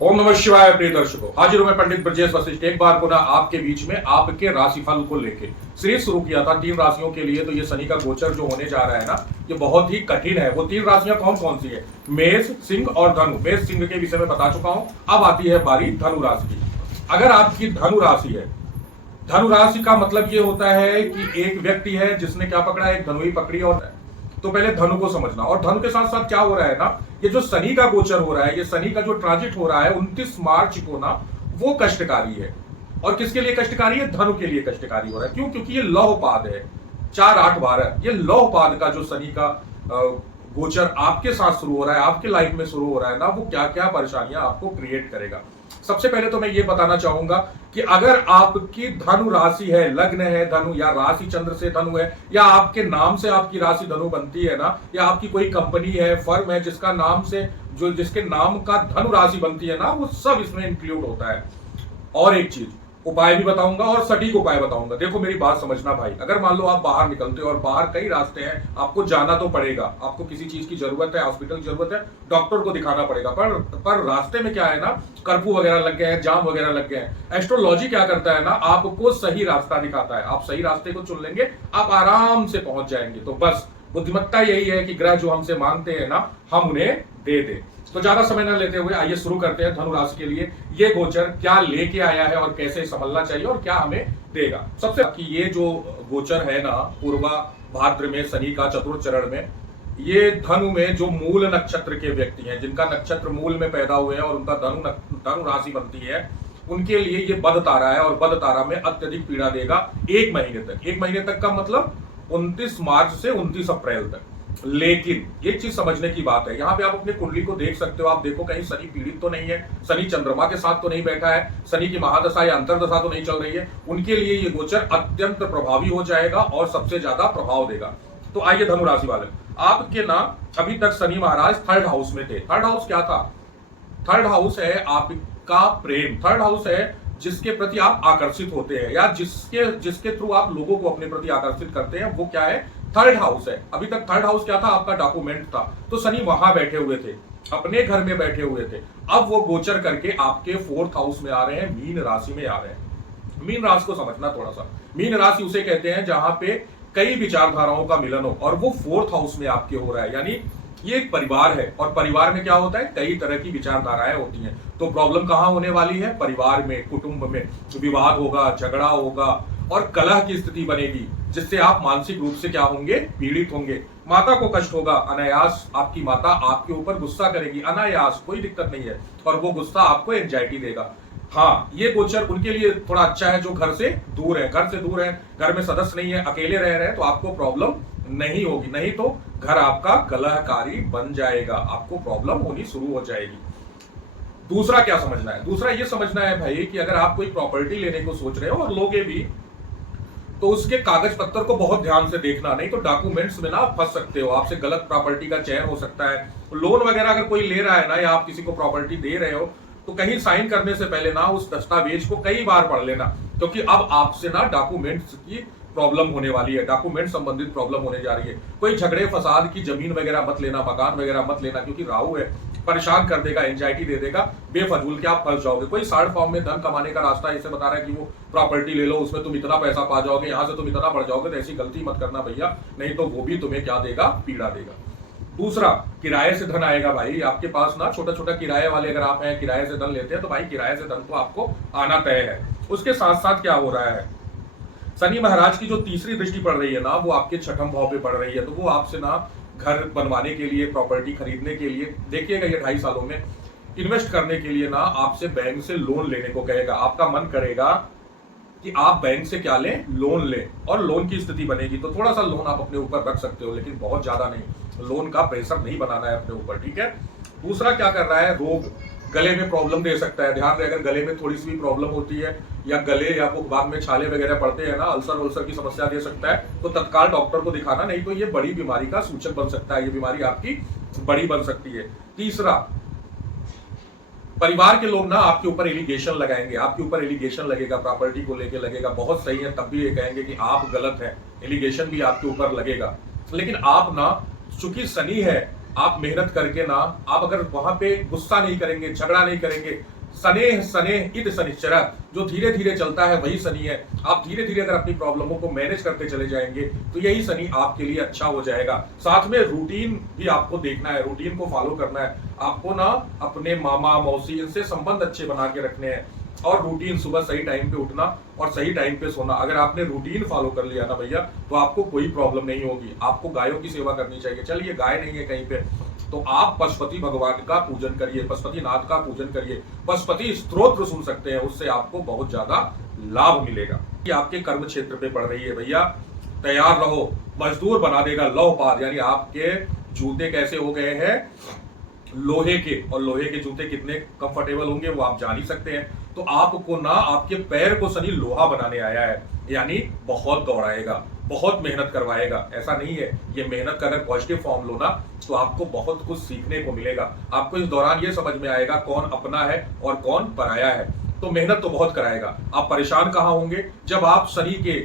ओम नमः शिवाय। प्रिय दर्शकों, हाजिर हूं मैं पंडित ब्रजेश वशिष्ठ एक बार पुनः आपके बीच में आपके राशिफल को लेके। सीरीज शुरू किया था 3 राशियों के लिए, तो ये शनि का गोचर जो होने जा रहा है ना, ये बहुत ही कठिन है। वो 3 राशियां कौन कौन सी है? मेष, सिंह और धनु। मेष सिंह के विषय में बता चुका हूं, अब आती है बारी धनु राशि की। अगर आपकी धनु राशि है, धनु राशि का मतलब ये होता है कि एक व्यक्ति है जिसने क्या पकड़ा है, एक धनु ही पकड़ी। और तो पहले धनु को समझना, और धनु के साथ साथ क्या हो रहा है ना, ये जो शनि का गोचर हो रहा है, ये शनि का जो ट्रांजिट हो रहा है 29 मार्च को ना, वो कष्टकारी है। और किसके लिए कष्टकारी है? धनु के लिए कष्टकारी हो रहा है। क्यों? क्योंकि ये लौहपाद है, 4, 8, 12। ये लौहपाद का जो शनि का गोचर आपके साथ शुरू हो रहा है, आपके लाइफ में शुरू हो रहा है ना, वो क्या क्या परेशानियां आपको क्रिएट करेगा। सबसे पहले तो मैं ये बताना चाहूंगा कि अगर आपकी धनु राशि है, लग्न है धनु, या राशि चंद्र से धनु है, या आपके नाम से आपकी राशि धनु बनती है ना, या आपकी कोई कंपनी है, फर्म है जिसका नाम से जिसके नाम का धनु राशि बनती है ना, वो सब इसमें इंक्लूड होता है। और एक चीज, उपाय भी बताऊंगा और सटीक उपाय बताऊंगा। देखो मेरी बात समझना भाई, अगर मान लो आप बाहर निकलते हो और बाहर कई रास्ते हैं, आपको जाना तो पड़ेगा, आपको किसी चीज की जरूरत है, हॉस्पिटल की जरूरत है, डॉक्टर को दिखाना पड़ेगा, पर रास्ते में क्या है ना, कर्फ्यू वगैरह लग गए हैं, जाम वगैरह लग गए हैं। एस्ट्रोलॉजी क्या करता है ना, आपको सही रास्ता दिखाता है। आप सही रास्ते को चुन लेंगे, आप आराम से पहुंच जाएंगे। तो बस बुद्धिमत्ता यही है कि ग्रह जो हमसे मांगते हैं ना, हम उन्हें दे दे। तो ज्यादा समय न लेते हुए आइए शुरू करते हैं धनु राशि के लिए ये गोचर क्या लेके आया है और कैसे संभलना चाहिए और क्या हमें देगा। सबसे कि ये जो गोचर है ना, पूर्वा भाद्र में शनि का चतुर्थ चरण में, ये धनु में जो मूल नक्षत्र के व्यक्ति हैं, जिनका नक्षत्र मूल में पैदा हुए हैं और उनका धनु राशि बनती है, उनके लिए ये बद तारा है। और बद तारा में अत्यधिक पीड़ा देगा 1 महीने तक। 1 महीने तक का मतलब 29 मार्च से 29 अप्रैल तक। लेकिन एक चीज समझने की बात है, यहाँ पे आप अपने कुंडली को देख सकते हो। आप देखो कहीं शनि पीड़ित तो नहीं है, शनि चंद्रमा के साथ तो नहीं बैठा है, शनि की महादशा या अंतरदशा तो नहीं चल रही है। उनके लिए ये गोचर अत्यंत प्रभावी हो जाएगा और सबसे ज्यादा प्रभाव देगा। तो आइए धनु राशि वाले, आपके ना अभी तक शनि महाराज 3rd हाउस में थे। 3rd हाउस क्या था? 3rd हाउस है आपका प्रेम। 3rd हाउस है जिसके प्रति आप आकर्षित होते हैं, या जिसके थ्रू आप लोगों को अपने प्रति आकर्षित करते हैं, वो क्या है? 3rd हाउस है। अभी तक 3rd हाउस क्या था? आपका डॉक्यूमेंट था। तो शनि वहां बैठे हुए थे, अपने घर में बैठे हुए थे। अब वो गोचर करके आपके 4th हाउस में आ रहे हैं, मीन राशि में आ रहे हैं। मीन राशि को समझना थोड़ा सा। मीन राशि उसे कहते हैं जहां पे कई विचारधाराओं का मिलन हो, और वो 4th हाउस में आपके हो रहा है। यानी ये एक परिवार है, और परिवार में क्या होता है? कई तरह की विचारधाराएं होती हैं। तो प्रॉब्लम कहां होने वाली है? परिवार में, कुटुंब में विवाद होगा, झगड़ा होगा और कलह की स्थिति बनेगी, जिससे आप मानसिक रूप से क्या होंगे? पीड़ित होंगे। माता को कष्ट होगा, अनायास आपकी माता आपके ऊपर गुस्सा करेगी, अनायास, कोई दिक्कत नहीं है, और वो गुस्सा आपको एंजाइटी देगा। हाँ, ये गोचर उनके लिए थोड़ा अच्छा है जो घर से दूर है। घर से दूर है, घर में सदस्य नहीं है, अकेले रह रहे हैं, तो आपको प्रॉब्लम नहीं होगी। नहीं तो घर आपका कलहकारी बन जाएगा, आपको प्रॉब्लम होनी शुरू हो जाएगी। दूसरा क्या समझना है? दूसरा ये समझना है भाई कि अगर आप कोई प्रॉपर्टी लेने को सोच रहे हो और लोगे भी, तो उसके कागज पत्तर को बहुत ध्यान से देखना, नहीं तो डॉक्यूमेंट्स में ना आप फंस सकते हो। आपसे गलत प्रॉपर्टी का चयन हो सकता है। लोन वगैरह अगर कोई ले रहा है ना, या आप किसी को प्रॉपर्टी दे रहे हो, तो कहीं साइन करने से पहले ना उस दस्तावेज को कई बार पढ़ लेना, क्योंकि अब आपसे ना डॉक्यूमेंट्स की प्रॉब्लम होने वाली है, डॉक्यूमेंट संबंधित प्रॉब्लम होने जा रही है। कोई झगड़े फसाद की जमीन वगैरह मत लेना, मकान वगैरह मत लेना, क्योंकि राहु है, परेशान कर देगा, एंजाइटी दे देगा, बेफजूल के आप फंस जाओगे। कोई साइड फॉर्म में धन कमाने का रास्ता ऐसे बता रहा है कि वो प्रॉपर्टी ले लो, उसमें तुम इतना पैसा पा जाओगे, यहां से तुम इतना बढ़ जाओगे, तो ऐसी गलती मत करना भैया, नहीं तो वो भी तुम्हें क्या देगा? पीड़ा देगा। दूसरा, किराए से धन आएगा भाई आपके पास ना। छोटा छोटा किराए वाले अगर आप हैं, किराए से धन लेते हैं, तो भाई किराए से धन तो आपको आना तय है। उसके साथ साथ क्या हो रहा है? शनि महाराज की जो तीसरी दृष्टि पड़ रही है ना, वो आपके 6ठम भाव पे पड़ रही है। तो वो आपसे ना घर बनवाने के लिए, प्रॉपर्टी खरीदने के लिए, देखिएगा ये 2.5 सालों में इन्वेस्ट करने के लिए ना आपसे बैंक से लोन लेने को कहेगा। आपका मन करेगा कि आप बैंक से क्या लें? लोन लें, और लोन की स्थिति बनेगी तो थोड़ा सा लोन आप अपने ऊपर रख सकते हो, लेकिन बहुत ज्यादा नहीं। लोन का प्रेशर नहीं बनाना है अपने ऊपर, ठीक है। दूसरा क्या कर रहा है? रोग, गले में प्रॉब्लम दे सकता है। ध्यान रहे, अगर गले में थोड़ी सी भी प्रॉब्लम होती है, या गले या भाग में छाले वगैरह पड़ते हैं ना, अल्सर की समस्या दे सकता है, तो तत्काल डॉक्टर को दिखाना, नहीं तो ये बड़ी बीमारी का सूचक बन सकता है, ये बीमारी आपकी बड़ी बन सकती है। तीसरा, परिवार के लोग ना आपके ऊपर एलिगेशन लगाएंगे, आपके ऊपर एलिगेशन लगेगा, प्रॉपर्टी को लेके लगेगा। बहुत सही है, तब भी ये कहेंगे कि आप गलत हैं, एलिगेशन भी आपके ऊपर लगेगा। लेकिन आप ना, चूंकि शनि है आप मेहनत करके ना, आप अगर वहां पे गुस्सा नहीं करेंगे, झगड़ा नहीं करेंगे, सनेह सनेह इत शनिश्चर, जो धीरे धीरे चलता है वही शनि है। आप धीरे धीरे अगर अपनी प्रॉब्लमों को मैनेज करते चले जाएंगे तो यही शनि आपके लिए अच्छा हो जाएगा। साथ में रूटीन भी आपको देखना है, रूटीन को फॉलो करना है आपको ना, अपने मामा मौसी इनसे संबंध अच्छे बना के रखने हैं, और रूटीन सुबह सही टाइम पे उठना और सही टाइम पे सोना। अगर आपने रूटीन फॉलो कर लिया ना भैया, तो आपको कोई प्रॉब्लम नहीं होगी। आपको गायों की सेवा करनी चाहिए। चलिए गाय नहीं है कहीं पे, तो आप पशुपति भगवान का पूजन करिए, पशुपति नाथ का पूजन करिए, पशुपति स्तोत्र सुन सकते हैं, उससे आपको बहुत ज्यादा लाभ मिलेगा। कि आपके कर्म क्षेत्र पे पड़ रही है भैया, तैयार रहो, मजदूर बना देगा लौह पार। यानी आपके जूते कैसे हो गए हैं, लोहे के, और लोहे के जूते कितने कंफर्टेबल होंगे वो आप जान ही सकते हैं। तो आपको ना, आपके पैर को शनि लोहा बनाने आया है, यानी बहुत दौड़ाएगा, बहुत मेहनत करवाएगा। ऐसा नहीं है, ये मेहनत का अगर पॉजिटिव फॉर्म लो ना, तो आपको बहुत कुछ सीखने को मिलेगा। आपको इस दौरान ये समझ में आएगा कौन अपना है और कौन पराया है। तो मेहनत तो बहुत कराएगा। आप परेशान कहाँ होंगे, जब आप शनि के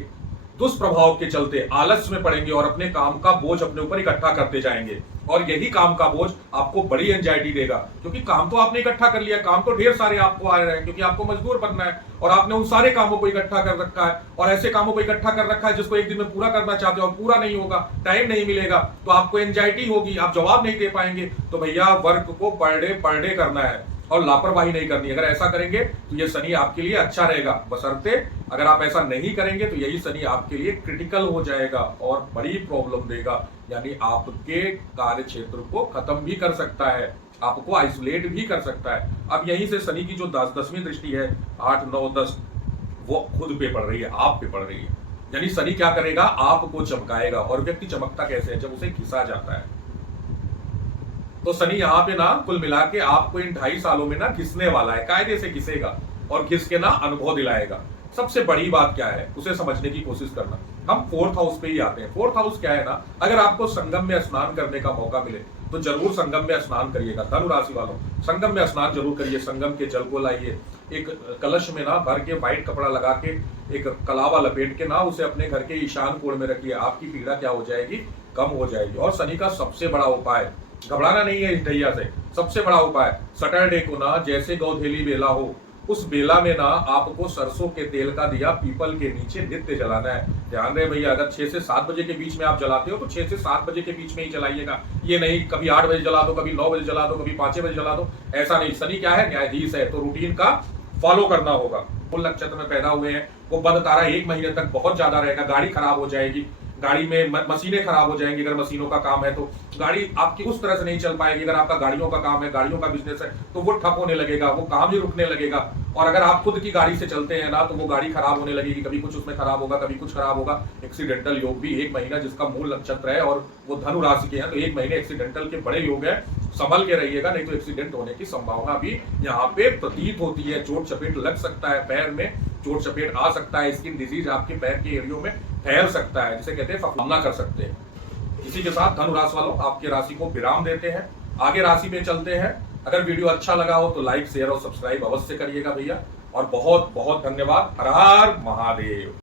दुष्प्रभाव के चलते आलस्य में पड़ेंगे और अपने काम का बोझ अपने ऊपर इकट्ठा करते जाएंगे, और यही काम का बोझ आपको बड़ी एंजाइटी देगा, क्योंकि काम तो आपने इकट्ठा कर लिया, काम तो ढेर सारे आपको आ रहे हैं, क्योंकि आपको मजदूर बनना है और आपने उन सारे कामों को इकट्ठा कर रखा है, और ऐसे कामों को इकट्ठा कर रखा है जिसको एक दिन में पूरा करना चाहते हो और पूरा नहीं होगा, टाइम नहीं मिलेगा, तो आपको एंजाइटी होगी, आप जवाब नहीं दे पाएंगे। तो भैया वर्क को पर डे करना है और लापरवाही नहीं करनी। अगर ऐसा करेंगे तो ये शनि आपके लिए अच्छा रहेगा, बशर्ते अगर आप ऐसा नहीं करेंगे तो यही शनि आपके लिए क्रिटिकल हो जाएगा और बड़ी प्रॉब्लम देगा। यानी आपके कार्य क्षेत्र को खत्म भी कर सकता है, आपको आइसोलेट भी कर सकता है। अब यहीं से शनि की जो 10वीं दृष्टि है, 8, 9, 10, वो खुद पे पड़ रही है, आप पे पड़ रही है। यानी शनि क्या करेगा, आपको चमकाएगा। और व्यक्ति चमकता कैसे है, जब उसे घिसा जाता है। तो शनि यहाँ पे ना कुल मिला के आपको इन 2.5 सालों में ना घिसने वाला है, कायदे से घिसेगा और घिस के ना अनुभव दिलाएगा। सबसे बड़ी बात क्या है, उसे समझने की कोशिश करना। हम 4th हाउस पे ही आते हैं। 4th हाउस क्या है ना, अगर आपको संगम में स्नान करने का मौका मिले तो जरूर संगम में स्नान करिएगा। धनु राशि वालों, संगम में स्नान जरूर करिए। संगम के जल को लाइए, एक कलश में ना भर के व्हाइट कपड़ा लगा के, एक कलावा लपेट के ना उसे अपने घर के ईशान कोण में रखिए। आपकी पीड़ा क्या हो जाएगी, कम हो जाएगी। और शनि का सबसे बड़ा उपाय, घबराना नहीं है इस ढैया से, सबसे बड़ा उपाय, सैटरडे को ना जैसे गौधेली बेला हो, उस बेला में ना आपको सरसों के तेल का दिया पीपल के नीचे नित्य जलाना है। ध्यान रहे भैया, अगर 6 से 7 बजे के बीच में आप जलाते हो तो 6 से 7 बजे के बीच में ही जलाइएगा। ये नहीं कभी 8 बजे जला दो, कभी 9 बजे जला दो, कभी 5 बजे जला दो, ऐसा नहीं। शनि क्या है, न्यायाधीश है, तो रूटीन का फॉलो करना होगा। मूल नक्षत्र में पैदा हुए हैं, वो बंद तारा 1 महीने तक बहुत ज्यादा रहेगा। गाड़ी खराब हो जाएगी, गाड़ी में मशीनें खराब हो जाएंगी। अगर मशीनों का काम है तो गाड़ी आपकी उस तरह से नहीं चल पाएगी। अगर आपका गाड़ियों का काम है, गाड़ियों का बिजनेस है, तो वो ठप होने लगेगा, वो काम ही रुकने लगेगा। और अगर आप खुद की गाड़ी से चलते हैं ना, तो वो गाड़ी खराब होने लगेगी, कभी कुछ उसमें खराब होगा, कभी कुछ खराब होगा। एक्सीडेंटल योग भी 1 महीना, जिसका मूल नक्षत्र है और वो धनु राशि के हैं, तो 1 महीने एक्सीडेंटल के बड़े योग है। संभल के रहिएगा, नहीं तो एक्सीडेंट होने की संभावना भी यहाँ पे प्रतीत होती है। चोट चपेट लग सकता है, पैर में चोट चपेट आ सकता है, स्किन डिजीज आपके पैर के एरियो में फैल सकता है, जिसे कहते हैं फफलाना कर सकते हैं। इसी के साथ धनु राशि वालों, आपके राशि को विराम देते हैं, आगे राशि में चलते हैं। अगर वीडियो अच्छा लगा हो तो लाइक शेयर और सब्सक्राइब अवश्य करिएगा भैया। और बहुत बहुत धन्यवाद। हर हर महादेव।